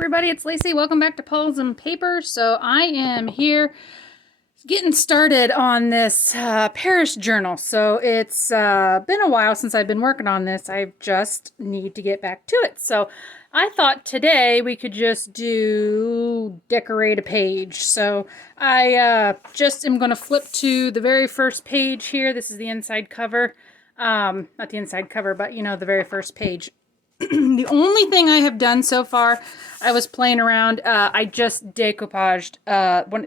everybody, it's Lacey. Welcome back to Paws and Paper. So I am here getting started on this parish journal. So it's been a while since I've been working on this. I just need to get back to it. So I thought today we could just do decorate a page. So I just am going to flip to the very first page here. This is the inside cover. Not the inside cover, but you know, the very first page. The only thing I have done so far, I was playing around. I just decoupaged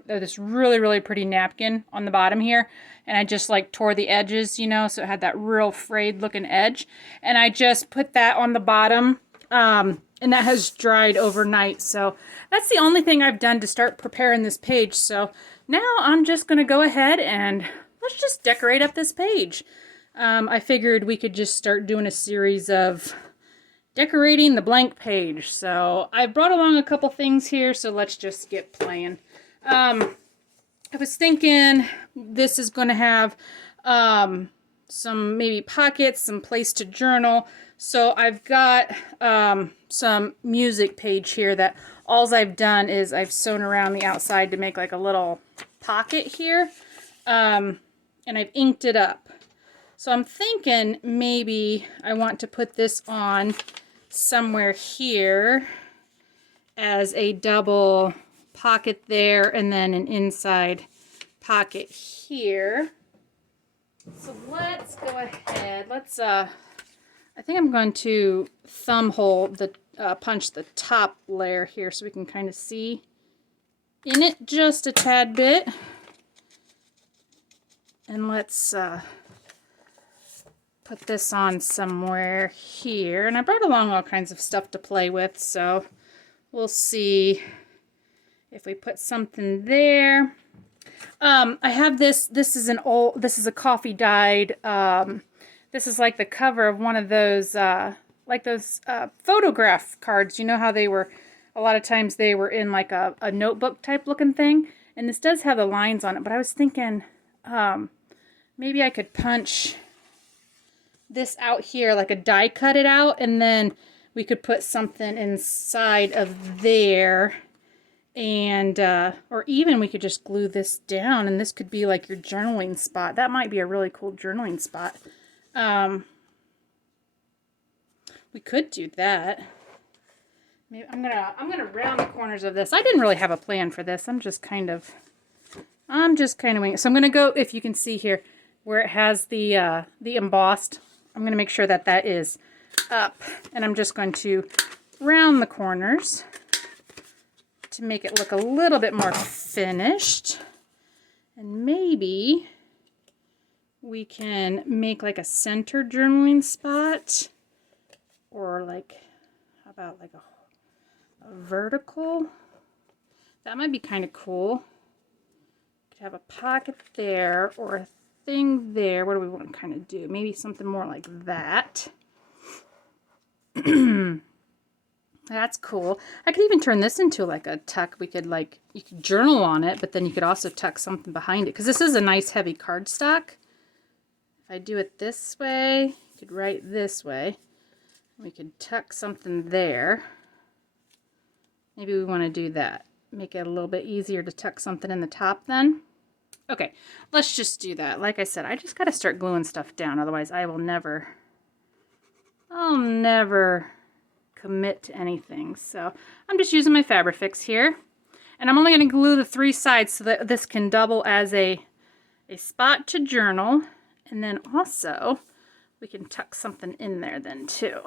this really pretty napkin on the bottom here, and I just like tore the edges, you know, so it had that real frayed looking edge, and I just put that on the bottom, and that has dried overnight. So that's the only thing I've done to start preparing this page. So now I'm just gonna go ahead and let's just decorate up this page. I figured we could just start doing a series of decorating the blank page. So I brought along a couple things here, so let's just get playing. I was thinking this is going to have some maybe pockets, some place to journal. So I've got some music page here that all I've done is I've sewn around the outside to make like a little pocket here, and I've inked it up. So I'm thinking maybe I want to put this on somewhere here as a double pocket there, and then an inside pocket here. So let's go ahead. Let's I think I'm going to thumb hole the punch the top layer here so we can kind of see in it just a tad bit. And let's put this on somewhere here. And I brought along all kinds of stuff to play with, so we'll see if we put something there. I have this is a coffee dyed, this is like the cover of one of those photograph cards. You know how they were, a lot of times they were in like a notebook type looking thing, and this does have the lines on it, but I was thinking maybe I could punch this out here, like a die cut it out, and then we could put something inside of there, and or even we could just glue this down, and this could be like your journaling spot. That might be a really cool journaling spot. We could do that. Maybe I'm gonna round the corners of this. I didn't really have a plan for this. I'm just kind of winging it. So I'm gonna go, if you can see here where it has the embossed, I'm going to make sure that that is up, and I'm just going to round the corners to make it look a little bit more finished. And maybe we can make like a center journaling spot, or like, how about like a vertical? That might be kind of cool. Could have a pocket there, or a thing there. What do we want to kind of do? Maybe something more like that. That's cool. I could even turn this into like a tuck. We could like, you could journal on it, but then you could also tuck something behind it, because this is a nice heavy cardstock. If I do it this way, you could write this way. We could tuck something there. Maybe we want to do that. Make it a little bit easier to tuck something in the top then. Okay, let's just do that. Like I said, I just got to start gluing stuff down. Otherwise, I'll never commit to anything. So I'm just using my Fabrifix here. And I'm only going to glue the 3 sides so that this can double as a spot to journal. And then also, we can tuck something in there then too,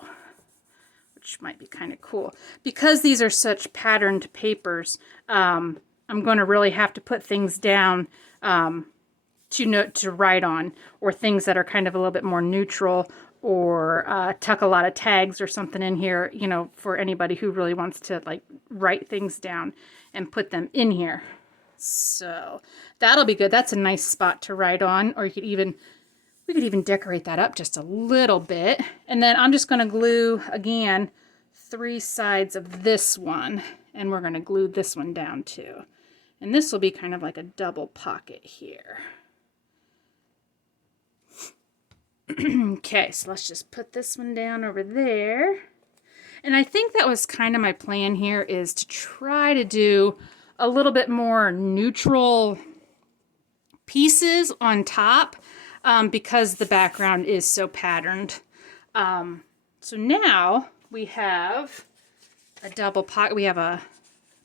which might be kind of cool. Because these are such patterned papers, I'm going to really have to put things down to write on, or things that are kind of a little bit more neutral, or tuck a lot of tags or something in here, you know, for anybody who really wants to like write things down and put them in here. So that'll be good. That's a nice spot to write on, or we could even decorate that up just a little bit. And then I'm just going to glue again 3 sides of this one, and we're going to glue this one down too. And this will be kind of like a double pocket here. Okay, so let's just put this one down over there. And I think that was kind of my plan here, is to try to do a little bit more neutral pieces on top because the background is so patterned. So now we have a double pocket. We have a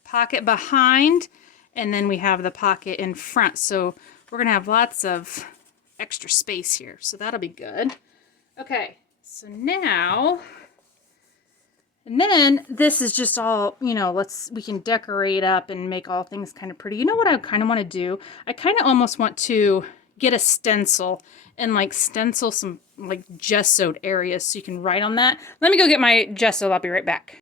pocket behind, and then we have the pocket in front. So we're gonna have lots of extra space here. So that'll be good. Okay, so now, and then this is just all, you know, we can decorate up and make all things kind of pretty. You know what I kind of want to do? I kind of almost want to get a stencil and like stencil some like gessoed areas so you can write on that. Let me go get my gesso. I'll be right back.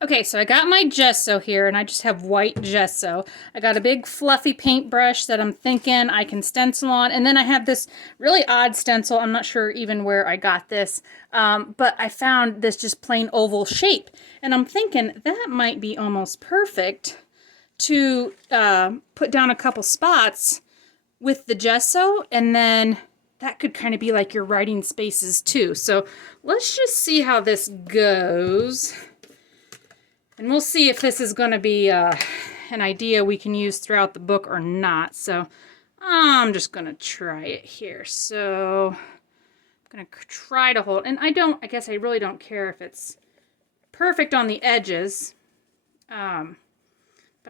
Okay, so I got my gesso here, and I just have white gesso. I got a big fluffy paintbrush that I'm thinking I can stencil on, and then I have this really odd stencil. I'm not sure even where I got this, but I found this just plain oval shape, and I'm thinking that might be almost perfect to put down a couple spots with the gesso, and then that could kind of be like your writing spaces too. So let's just see how this goes. And we'll see if this is going to be an idea we can use throughout the book or not. So I'm just going to try it here. So I'm going to try to hold. And I guess I really don't care if it's perfect on the edges. But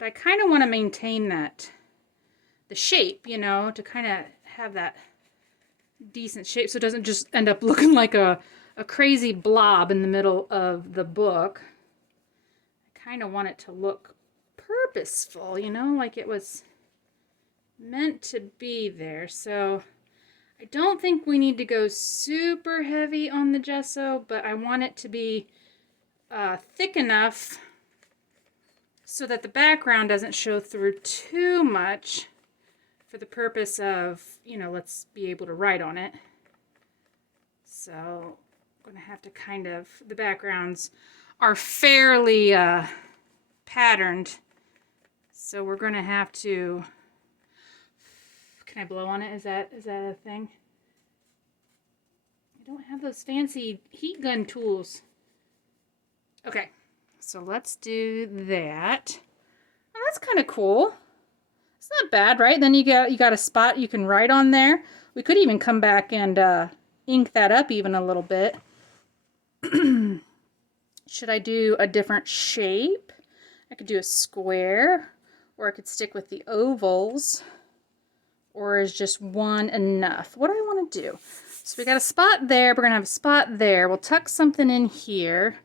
I kind of want to maintain the shape, you know, to kind of have that decent shape so it doesn't just end up looking like a crazy blob in the middle of the book. Kind of want it to look purposeful, you know, like it was meant to be there. So I don't think we need to go super heavy on the gesso, but I want it to be thick enough so that the background doesn't show through too much for the purpose of, you know, let's be able to write on it. So I'm going to have to kind of, the backgrounds are fairly patterned, so we're going to have to, can I blow on it? Is that a thing? I don't have those fancy heat gun tools. Okay, so let's do that. Oh, that's kind of cool. It's not bad, right? Then you got a spot you can write on there. We could even come back and ink that up even a little bit. Should I do a different shape? I could do a square, or I could stick with the ovals, or is just one enough? What do I want to do? So we got a spot there. We're going to have a spot there. We'll tuck something in here.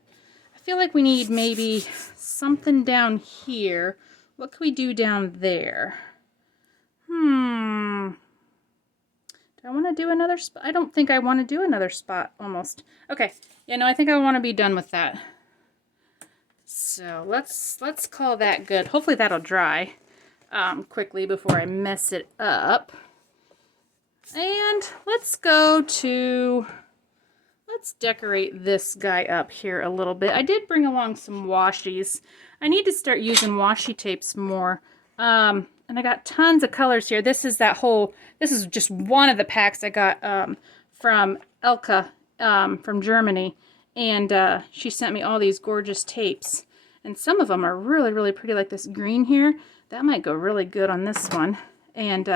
I feel like we need maybe something down here. What can we do down there? Do I want to do another spot? I don't think I want to do another spot almost. Okay. Yeah, no, I think I want to be done with that. So let's call that good. Hopefully that'll dry quickly before I mess it up. And let's decorate this guy up here a little bit. I did bring along some washies. I need to start using washi tapes more. And I got tons of colors here. This is just one of the packs I got from Elka from Germany. And she sent me all these gorgeous tapes. And some of them are really, really pretty, like this green here. That might go really good on this one. And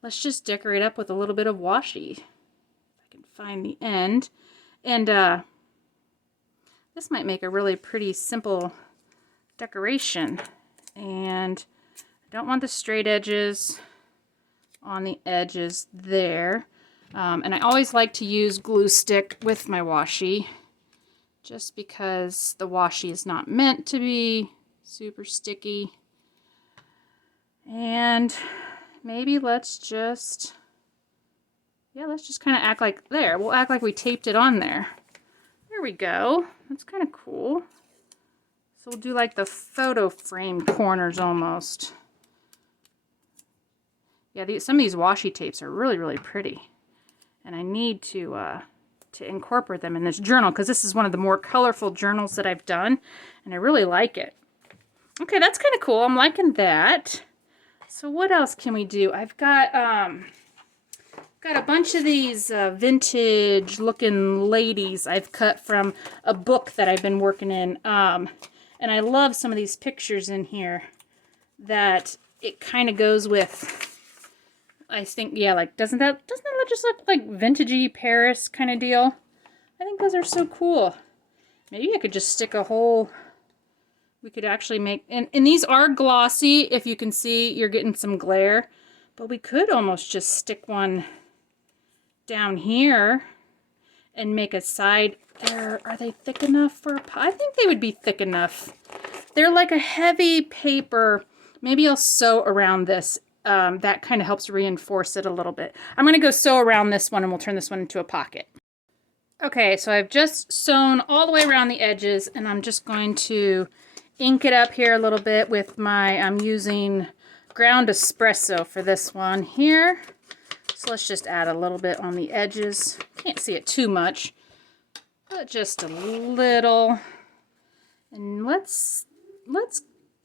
let's just decorate up with a little bit of washi. If I can find the end. And this might make a really pretty simple decoration. And I don't want the straight edges on the edges there. And I always like to use glue stick with my washi, just because the washi is not meant to be super sticky. And maybe let's just kind of act like there. We'll act like we taped it on there. There we go. That's kind of cool. So we'll do like the photo frame corners almost. Yeah, some of these washi tapes are really, really pretty. And I need to incorporate them in this journal because this is one of the more colorful journals that I've done. And I really like it. Okay, that's kind of cool. I'm liking that. So what else can we do? I've got Got a bunch of these vintage looking ladies I've cut from a book that I've been working in. And I love some of these pictures in here that it kind of goes with, I think, yeah, like, doesn't that just look like vintagey Paris kind of deal? I think those are so cool. Maybe I could just stick a whole, we could actually make, and these are glossy. If you can see, you're getting some glare, but we could almost just stick one down here and make a side. Are they thick enough for a pot? I think they would be thick enough. They're like a heavy paper. Maybe I'll sew around this. That kind of helps reinforce it a little bit. I'm going to go sew around this one and we'll turn this one into a pocket. Okay, so I've just sewn all the way around the edges and I'm just going to ink it up here a little bit with my, I'm using ground espresso for this one here. So let's just add a little bit on the edges. Can't see it too much, but just a little. And let's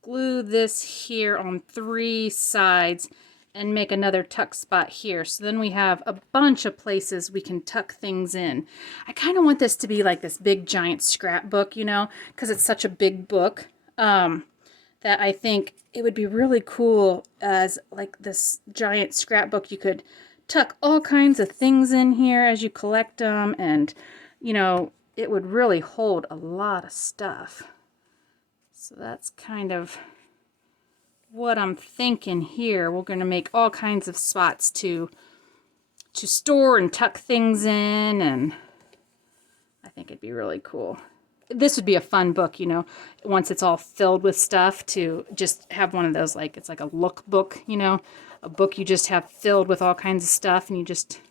glue this here on 3 sides and make another tuck spot here. So then we have a bunch of places we can tuck things in. I kind of want this to be like this big giant scrapbook, you know, because it's such a big book, that I think it would be really cool as like this giant scrapbook. You could tuck all kinds of things in here as you collect them, and you know, it would really hold a lot of stuff. So that's kind of what I'm thinking here. We're going to make all kinds of spots to store and tuck things in, and I think it'd be really cool. This would be a fun book, you know, once it's all filled with stuff, to just have one of those, like, it's like a look book, you know, a book you just have filled with all kinds of stuff and you just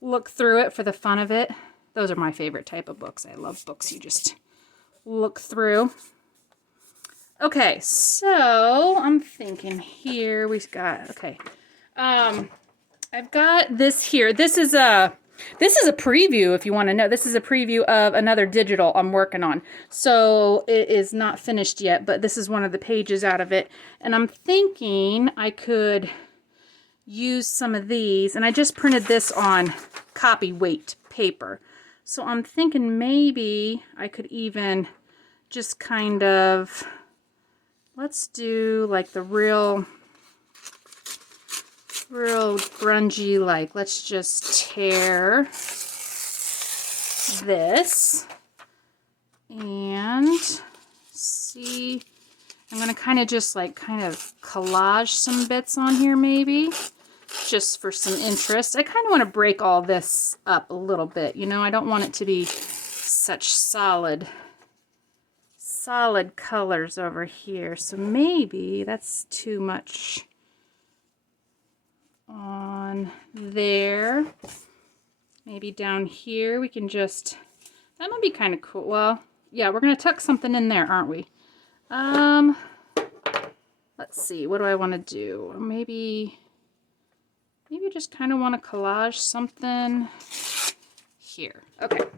look through it for the fun of it. Those are my favorite type of books. I love books you just look through. Okay, so I'm thinking here we've got, okay, I've got this here. This is a preview, if you want to know. This is a preview of another digital I'm working on. So it is not finished yet, but this is one of the pages out of it. And I'm thinking I could use some of these, and I just printed this on copy weight paper. So I'm thinking maybe I could even just kind of, let's do like the real grungy, like, let's just tear this and see. I'm going to kind of just like kind of collage some bits on here, maybe just for some interest. I kind of want to break all this up a little bit, you know. I don't want it to be such solid colors over here, so maybe that's too much on there. Maybe down here we can just, that might be kind of cool. Well, yeah, we're gonna tuck something in there, aren't we? Let's see, what do I want to do? Maybe just kind of want to collage something here. Okay. And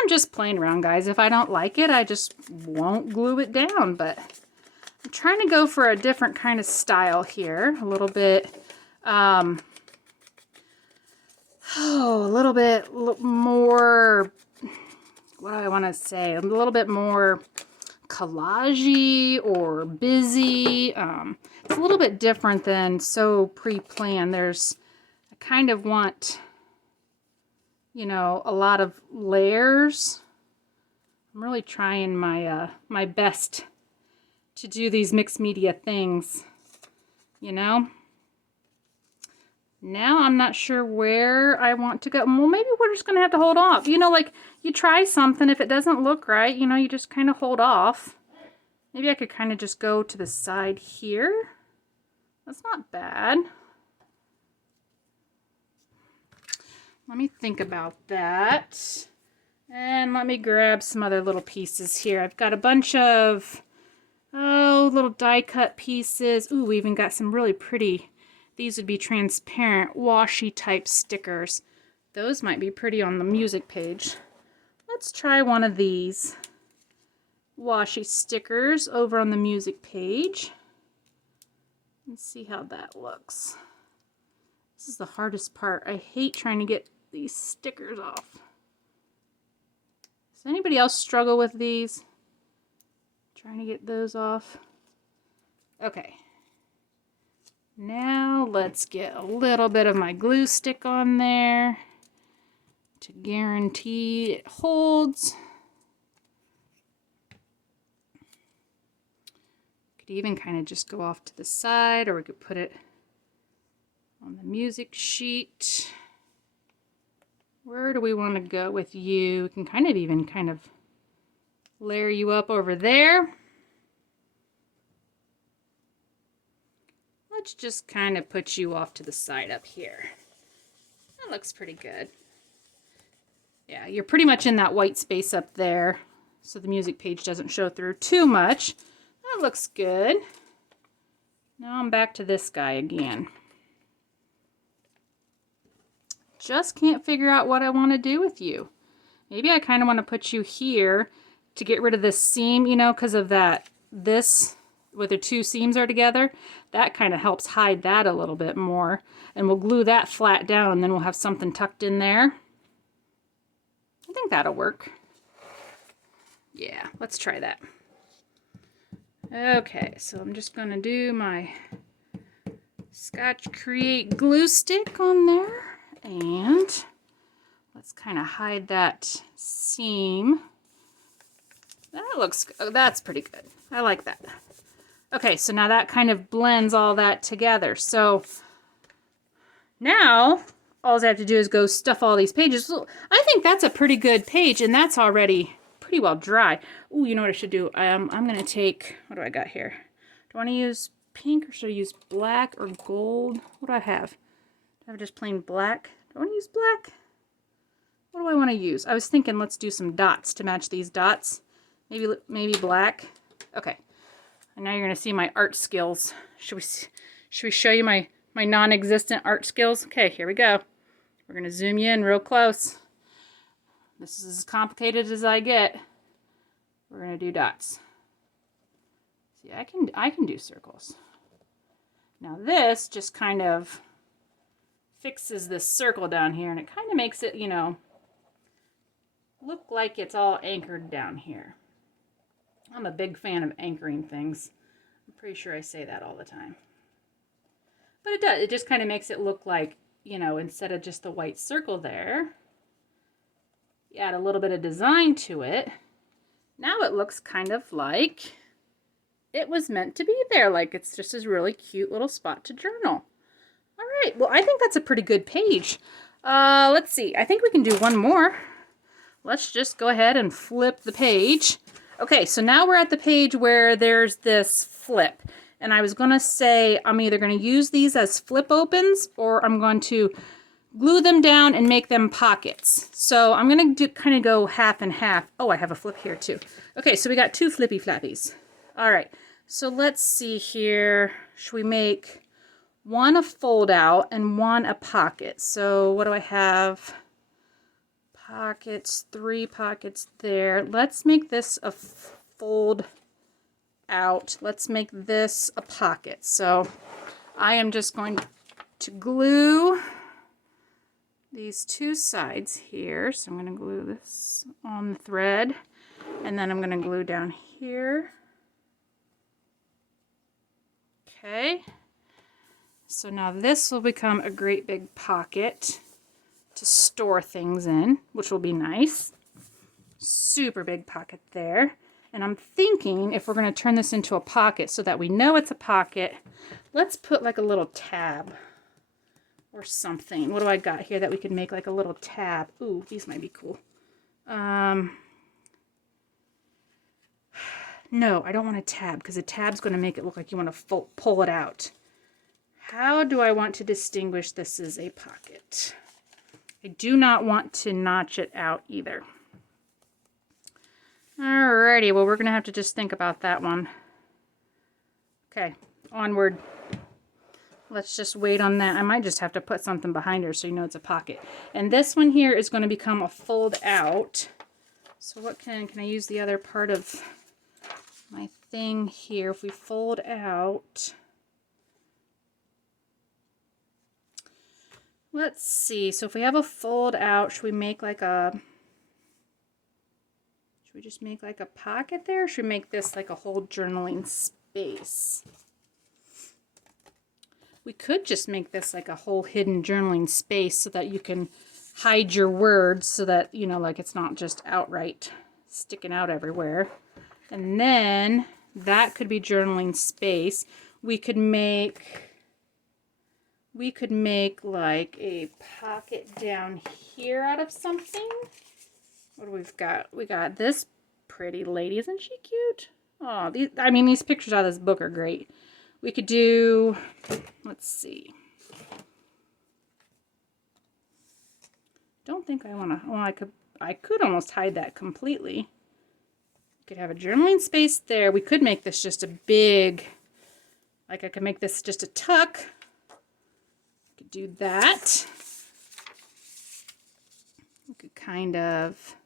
I'm just playing around, guys. If I don't like it, I just won't glue it down, but I'm trying to go for a different kind of style here. A little bit, a little bit more, what do I want to say? A little bit more collagey or busy. It's a little bit different than so pre-planned. I kind of want, you know, a lot of layers. I'm really trying my my best to do these mixed media things, you know. Now I'm not sure where I want to go. Well, maybe we're just gonna have to hold off. You know, like, you try something, if it doesn't look right, you know, you just kind of hold off. Maybe I could kind of just go to the side here. That's not bad. Let me think about that. And let me grab some other little pieces here. I've got a bunch of, little die cut pieces. Ooh, we even got some really pretty, these would be transparent, washi type stickers. Those might be pretty on the music page. Let's try one of these washi stickers over on the music page and see how that looks. This is the hardest part. I hate trying to get these stickers off. Does anybody else struggle with these? Trying to get those off. Okay. Now let's get a little bit of my glue stick on there to guarantee it holds. Could even kind of just go off to the side, or we could put it on the music sheet. Where do we want to go with you? We can kind of even layer you up over there. Let's just kind of put you off to the side up here. That looks pretty good. Yeah, you're pretty much in that white space up there, so the music page doesn't show through too much. That looks good. Now I'm back to this guy again. Just can't figure out what I want to do with you. Maybe I kind of want to put you here to get rid of this seam, you know, because of that, this, where the two seams are together. That kind of helps hide that a little bit more. And we'll glue that flat down, and then we'll have something tucked in there. I think that'll work. Yeah, let's try that. Okay, so I'm just going to do my Scotch Create glue stick on there. And let's kind of hide that seam. That looks, oh, that's pretty good. I like that. Okay, so now that kind of blends all that together. So now all I have to do is go stuff all these pages. So I think that's a pretty good page, and that's already pretty well dry. Ooh, you know what I should do? I'm going to take, what do I got here? Do I want to use pink, or should I use black or gold? What do I have? Do I have just plain black? Do I want to use black? What do I want to use? I was thinking let's do some dots to match these dots. Maybe black. Okay. And now you're going to see my art skills. Should we show you my non-existent art skills? Okay, here we go. We're going to zoom you in real close. This is as complicated as I get. We're going to do dots. See, I can do circles. Now this just kind of fixes this circle down here, and it kind of makes it, you know, look like it's all anchored down here. I'm a big fan of anchoring things. I'm pretty sure I say that all the time. But it does. It just kind of makes it look like, you know, instead of just the white circle there, you add a little bit of design to it. Now it looks kind of like it was meant to be there. Like it's just this really cute little spot to journal. All right. Well, I think that's a pretty good page. Let's see. I think we can do one more. Let's just go ahead and flip the page. Okay, so now we're at the page where there's this flip. And I was going to say I'm either going to use these as flip opens, or I'm going to glue them down and make them pockets. So I'm going to kind of go half and half. Oh, I have a flip here too. Okay, so we got two flippy flappies. All right, so let's see here. Should we make one a fold out and one a pocket? So what do I have? Pockets, 3 pockets there. Let's make this a fold out. Let's make this a pocket. So I am just going to glue these two sides here. So I'm going to glue this on the thread, and then I'm going to glue down here. Okay. So now this will become a great big pocket to store things in, which will be nice. Super big pocket there. And I'm thinking if we're going to turn this into a pocket so that we know it's a pocket, let's put like a little tab or something. What do I got here that we could make like a little tab? Ooh, these might be cool. No, I don't want a tab, because a tab's going to make it look like you want to pull it out. How do I want to distinguish this as a pocket? I do not want to notch it out either. Alrighty, well, we're going to have to just think about that one. Okay, onward. Let's just wait on that. I might just have to put something behind her so you know it's a pocket. And this one here is going to become a fold out. So what can I use the other part of my thing here? If we fold out, let's see. So if we have a fold out, should we make like a, should we just make like a pocket there? Or should we make this like a whole journaling space? We could just make this like a whole hidden journaling space so that you can hide your words so that, you know, like it's not just outright sticking out everywhere. And then that could be journaling space. We could make like a pocket down here out of something. What do we've got? We got this pretty lady. Isn't she cute? Oh, these pictures out of this book are great. We could do, let's see. Don't think I want to, well, I could almost hide that completely. We could have a journaling space there. We could make this just a big, like I could make this just a tuck. I could do that. We could kind of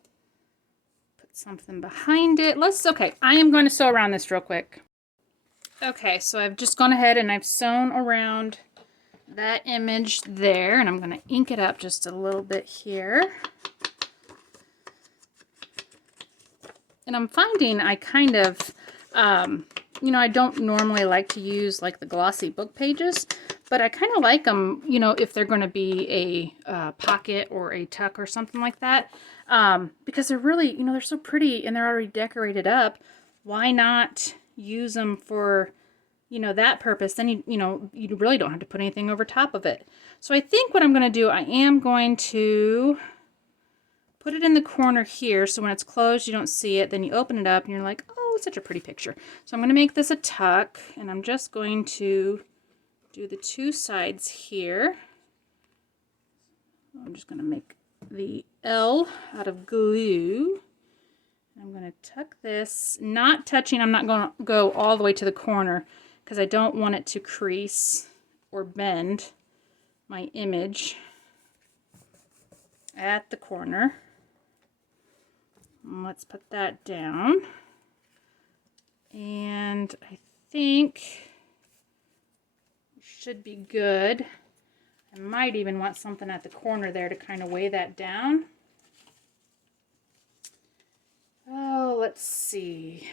put something behind it. Okay, I am going to sew around this real quick. Okay, so I've just gone ahead and I've sewn around that image there, and I'm going to ink it up just a little bit here. And I'm finding I kind of, you know, I don't normally like to use like the glossy book pages, but I kind of like them, you know, if they're going to be a pocket or a tuck or something like that, because they're really, you know, they're so pretty and they're already decorated up. Why not use them for, you know, that purpose? Then you know, you really don't have to put anything over top of it. So I think what I'm going to do, I am going to put it in the corner here, so when it's closed you don't see it. Then you open it up and you're like, oh, such a pretty picture. So I'm going to make this a tuck, and I'm just going to do the two sides here. I'm just going to make the L out of glue. I'm going to tuck this, not touching. I'm not going to go all the way to the corner because I don't want it to crease or bend my image at the corner. Let's put that down. And I think it should be good. I might even want something at the corner there to kind of weigh that down. Oh, let's see.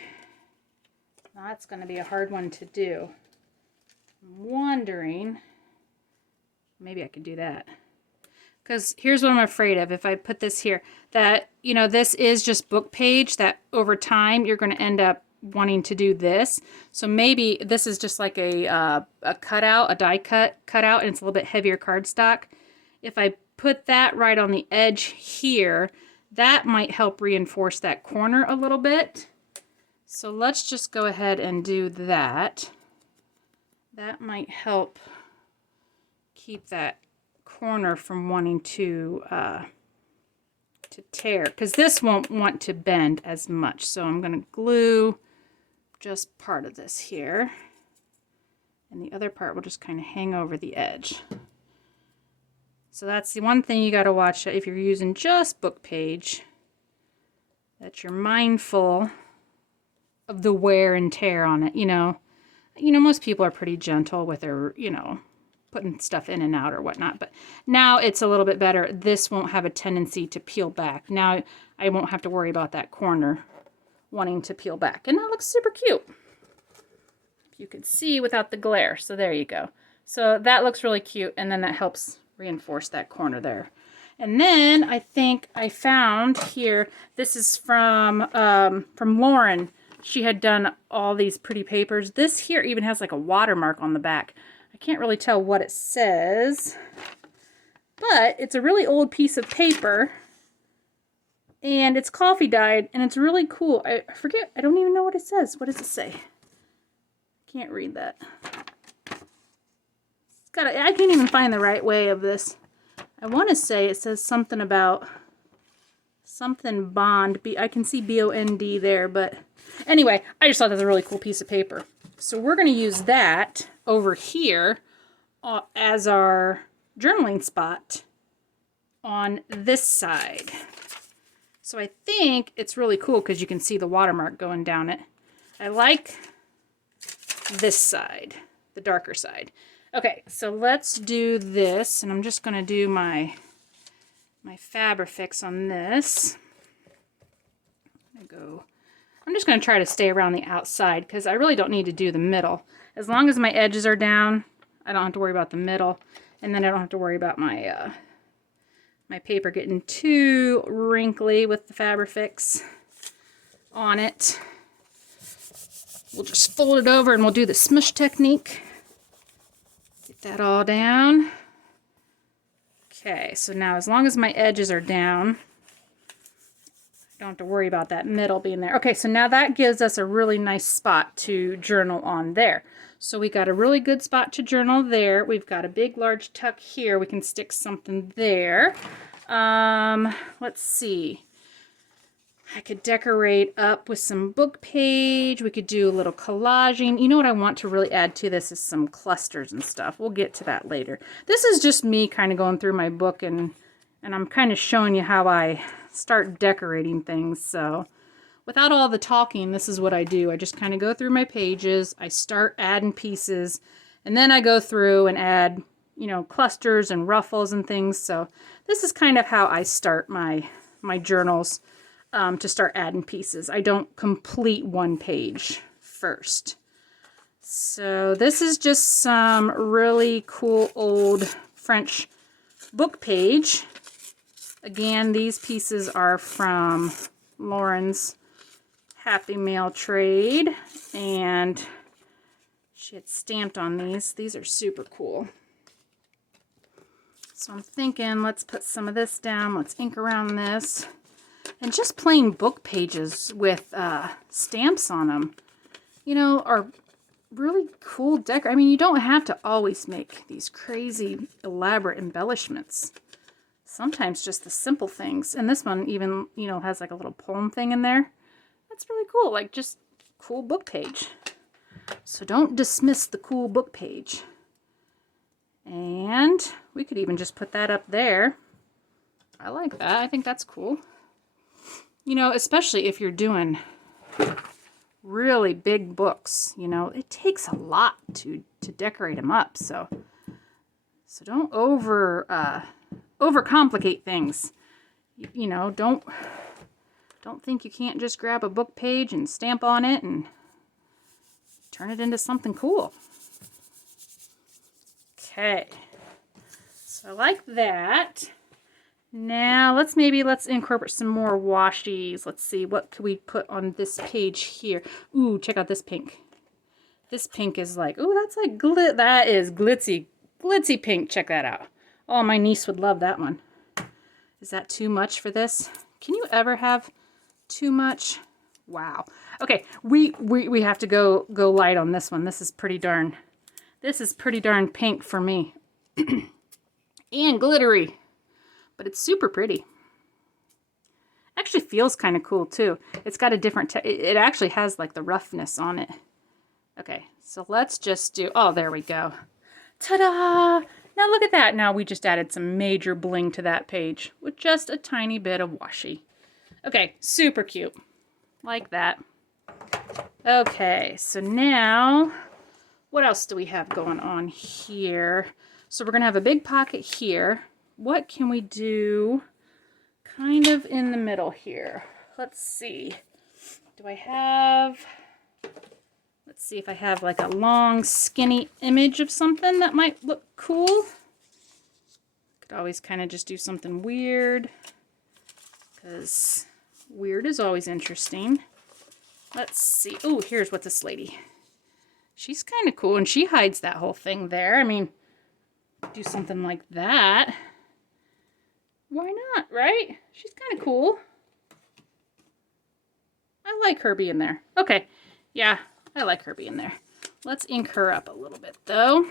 That's going to be a hard one to do. I'm wondering, maybe I could do that. Because here's what I'm afraid of. If I put this here, that, you know, this is just book page, that over time you're going to end up wanting to do this. So maybe this is just like a cutout, a die cutout, and it's a little bit heavier cardstock. If I put that right on the edge here, that might help reinforce that corner a little bit. So let's just go ahead and do that. That might help keep that corner from wanting to tear, because this won't want to bend as much. So I'm going to glue just part of this here, and the other part will just kind of hang over the edge. So that's the one thing you got to watch if you're using just book page, that you're mindful of the wear and tear on it. You know, most people are pretty gentle with their, you know, putting stuff in and out or whatnot, but now it's a little bit better. This won't have a tendency to peel back. Now I won't have to worry about that corner wanting to peel back, and that looks super cute. If you could see without the glare. So there you go. So that looks really cute, and then that helps reinforce that corner there. And then I think I found here, this is from Lauren. She had done all these pretty papers. This here even has like a watermark on the back. I can't really tell what it says, but it's a really old piece of paper, and it's coffee dyed, and it's really cool. I forget, I don't even know what it says. What does it say? Can't read that. It's got I can't even find the right way of this. I want to say it says something about something bond. I can see B-O-N-D there, but anyway, I just thought that was a really cool piece of paper. So we're going to use that over here as our journaling spot on this side. So I think it's really cool because you can see the watermark going down it. I like this side, the darker side. Okay, so let's do this, and I'm just going to do my Fabrifix on this. I'm just going to try to stay around the outside because I really don't need to do the middle. As long as my edges are down, I don't have to worry about the middle, and then I don't have to worry about my my paper getting too wrinkly with the Fabrifix on it. We'll just fold it over and we'll do the smush technique. Get that all down. Okay, so now as long as my edges are down, I don't have to worry about that middle being there. Okay, so now that gives us a really nice spot to journal on there. So we got a really good spot to journal there. We've got a big, large tuck here. We can stick something there. Let's see. I could decorate up with some book page. We could do a little collaging. You know what I want to really add to this is some clusters and stuff. We'll get to that later. This is just me kind of going through my book and I'm kind of showing you how I start decorating things. So without all the talking, this is what I do. I just kind of go through my pages. I start adding pieces and then I go through and add, you know, clusters and ruffles and things. So this is kind of how I start my journals. To start adding pieces. I don't complete one page first. So this is just some really cool old French book page. Again, these pieces are from Lauren's Happy Mail trade, and she had stamped on these. These are super cool. So I'm thinking, let's put some of this down. Let's ink around this. And just plain book pages with stamps on them, you know, are really cool I mean, you don't have to always make these crazy elaborate embellishments. Sometimes just the simple things. And this one even, you know, has like a little poem thing in there. That's really cool, like just cool book page. So don't dismiss the cool book page. And we could even just put that up there. I like that. I think that's cool. You know, especially if you're doing really big books, you know, it takes a lot to decorate them up. So don't overcomplicate things. You know, don't think you can't just grab a book page and stamp on it and turn it into something cool. Okay, so I like that. Now let's incorporate some more washies. Let's see, what could we put on this page here? Ooh, check out this pink. This pink is like, ooh, that's like that is glitzy pink. Check that out. Oh, my niece would love that one. Is that too much for this? Can you ever have too much? Wow. Okay, we have to go light on this one. This is pretty darn pink for me. And glittery. But it's super pretty. Actually feels kind of cool too. It's got a different, it actually has like the roughness on it. Okay, so let's just do, oh, there we go. Ta-da! Now look at that. Now we just added some major bling to that page with just a tiny bit of washi. Okay, super cute. Like that. Okay, so now, what else do we have going on here? So we're gonna have a big pocket here. What can we do kind of in the middle here? Let's see. Let's see if I have like a long skinny image of something that might look cool. Could always kind of just do something weird, because weird is always interesting. Let's see. Oh, here's what this lady. She's kind of cool, and she hides that whole thing there. I mean, do something like that. Why not, right? She's kind of cool. I like her being there. Okay, yeah, I like her being there. Let's ink her up a little bit, though.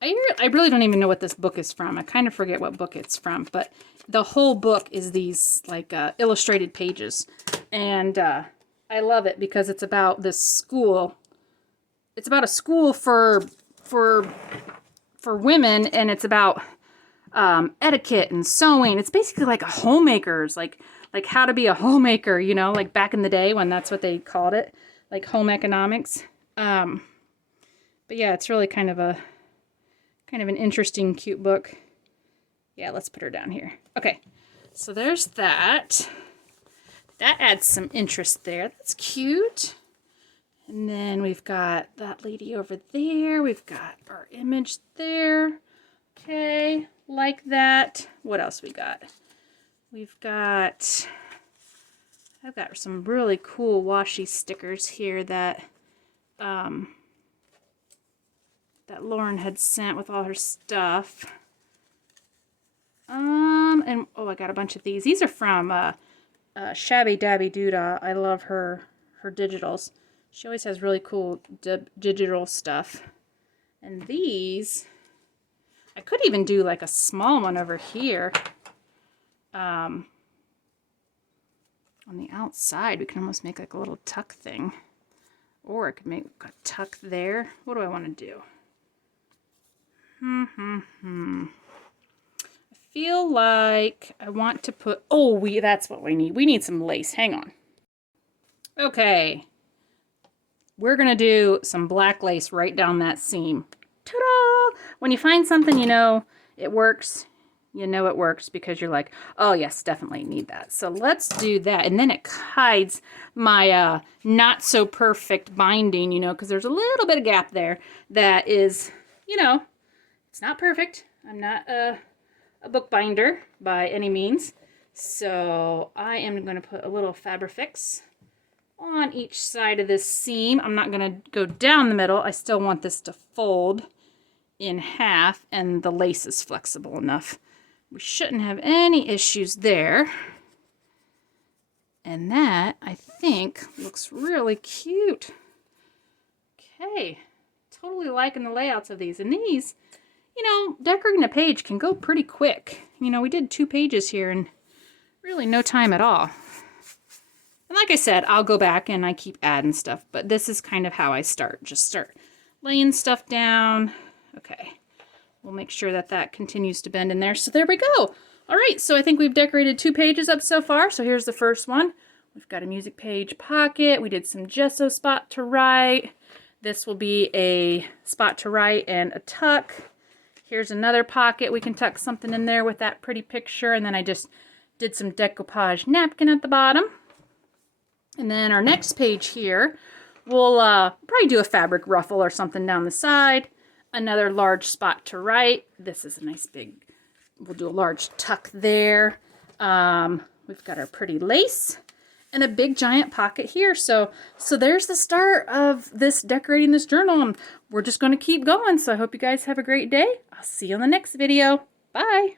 I really don't even know what this book is from. I kind of forget what book it's from, but the whole book is these, like, illustrated pages. And I love it because it's about this school. It's about a school for women, and it's about etiquette and sewing. It's basically like a homemaker's, like how to be a homemaker, you know, like back in the day when that's what they called it, like home economics. But yeah, it's really kind of an interesting, cute book. Yeah, let's put her down here. Okay, so there's that. That adds some interest there. That's cute. And then we've got that lady over there. We've got our image there. Okay, like that. What else we got? I've got some really cool washi stickers here that that Lauren had sent with all her stuff. And oh, I got a bunch of these. These are from Shabby Dabby Doodah. I love her digitals. She always has really cool digital stuff. And these, I could even do like a small one over here. On the outside, we can almost make like a little tuck thing. Or I could make a tuck there. What do I want to do? I feel like I want to put, that's what we need. We need some lace. Hang on. Okay. We're going to do some black lace right down that seam. Ta-da! When you find something, you know it works. You know it works because you're like, oh yes, definitely need that. So let's do that. And then it hides my not so perfect binding, you know, because there's a little bit of gap there that is, you know, it's not perfect. I'm not a bookbinder by any means. So I am going to put a little Fabrifix on each side of this seam. I'm not going to go down the middle. I still want this to fold in half, and the lace is flexible enough. We shouldn't have any issues there. And that, I think, looks really cute. Okay, totally liking the layouts of these. And these, you know, decorating a page can go pretty quick. You know, we did 2 pages here in really no time at all. And like I said, I'll go back and I keep adding stuff, but this is kind of how I start. Just start laying stuff down. Okay, we'll make sure that that continues to bend in there. So there we go. All right, so I think we've decorated 2 pages up so far. So here's the first one. We've got a music page pocket. We did some gesso spot to write. This will be a spot to write and a tuck. Here's another pocket. We can tuck something in there with that pretty picture. And then I just did some decoupage napkin at the bottom. And then our next page here, we'll probably do a fabric ruffle or something down the side. Another large spot to write. This is a nice big, we'll do a large tuck there. We've got our pretty lace and a big giant pocket here. So there's the start of this decorating this journal. And we're just going to keep going. So I hope you guys have a great day. I'll see you in the next video. Bye.